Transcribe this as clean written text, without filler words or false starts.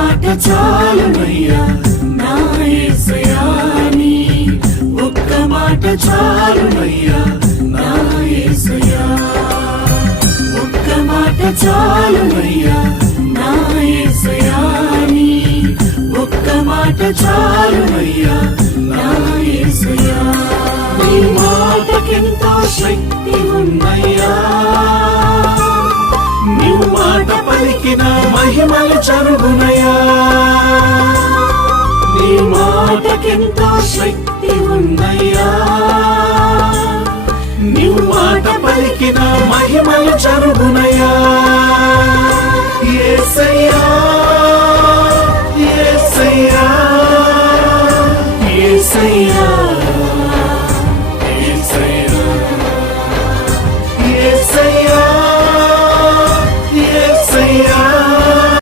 మాట చాలునయ్యా నా యేసయ్యా నీ ఒక్క మాట చాలునయ్యా నా యేసయ్యా ఒక్క మాట చాలునయ్యా నా యేసయ్యా నీ ఒక్క మాట చాలునయ్యా నా యేసయ్యా నీ మాటకెంతో శక్తి ఉన్నయ్యా నీవు మాట పలికిన మహిమలు చరుగునయ్యా నీ మాటకెంతో శక్తి ఉన్నయ్యా నీవు మాట పలికిన మహిమలు చరుగునయ్యా యేసయ్యా